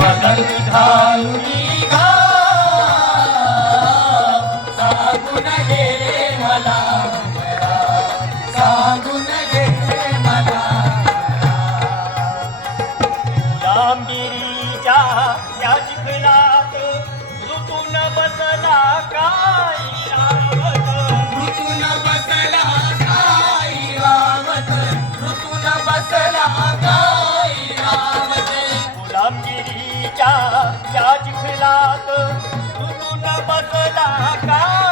बदल घालुनी सांगून घे रे मला सांगून घे रे मला लांबिरीच्या या चिखलात ऋतून बसला काय रावत ऋतून बसला काय रावत ऋतून बसला काय रावत लांबिरीच्या या चिखलात ऋतून बसला काय